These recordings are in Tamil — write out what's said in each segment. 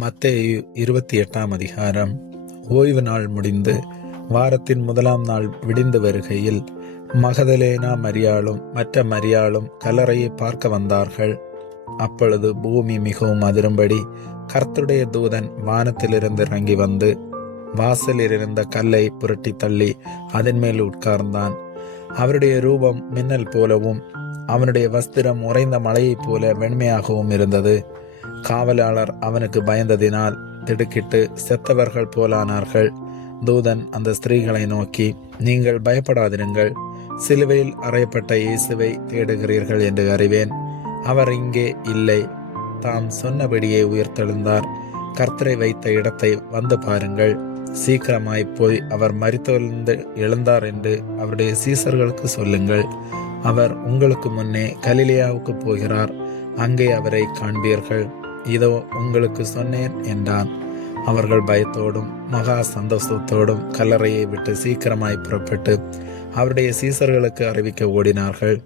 மத்தேயு 28 அதிகாரம். ஓய்வு நாள் முடிந்து வாரத்தின் முதலாம் நாள் விடிந்து வருகையில் மகதலேனா மரியாளும் மற்ற மரியாளும் கல்லறையை பார்க்க வந்தார்கள். அப்பொழுது பூமி மிகவும் அதிரும்படி கர்த்தருடைய தூதன் வானத்திலிருந்து இறங்கி வந்து வாசலில் இருந்த கல்லை புரட்டி தள்ளி அதன் மேல் உட்கார்ந்தான். அவருடைய ரூபம் மின்னல் போலவும் அவனுடைய வஸ்திரம் உறைந்த மலையைப் போல வெண்மையாகவும் இருந்தது. காவலாளர் அவனுக்கு பயந்ததினால் திடுக்கிட்டு செத்தவர்கள் போலானார்கள். தூதன் அந்த ஸ்திரீகளை நோக்கி, நீங்கள் பயப்படாதிருங்கள், சிலுவையில் அறையப்பட்ட இயேசுவை தேடுகிறீர்கள் என்று அறிவேன். அவர் இங்கே இல்லை, தாம் சொன்னபடியே உயிர்த்தெழுந்தார். கர்த்தரை வைத்த இடத்தை வந்து பாருங்கள். சீக்கிரமாய் போய் அவர் மரித்தெழுந்து எழுந்தார் என்று அவருடைய சீசர்களுக்கு சொல்லுங்கள். அவர் உங்களுக்கு முன்னே கலிலேயாவுக்கு போகிறார், அங்கே அவரை காண்பீர்கள். இதோ உங்களுக்கு சொன்னேன் என்றான். அவர்கள் பயத்தோடும் மகா சந்தோஷத்தோடும் கல்லறையை விட்டு சீக்கிரமாய் புறப்பட்டு அவருடைய சீசர்களுக்கு அறிவிக்க ஓடினார்கள்.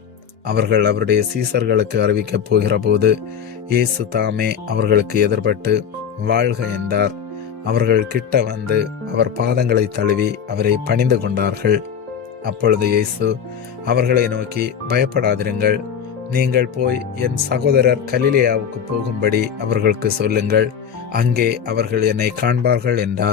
அவர்கள் அவருடைய சீசர்களுக்கு அறிவிக்கப் போகிற போது இயேசு தாமே அவர்களுக்கு எதிர்பட்டு வாழ்க என்றார். அவர்கள் கிட்ட வந்து அவர் பாதங்களை தழுவி அவரை பணிந்து கொண்டார்கள். அப்பொழுது இயேசு அவர்களை நோக்கி, பயப்படாதிருங்கள், நீங்கள் போய் என் சகோதரர் கலிலேயாவுக்கு போகும்படி அவர்களுக்கு சொல்லுங்கள், அங்கே அவர்கள் என்னை காண்பார்கள் என்றார்.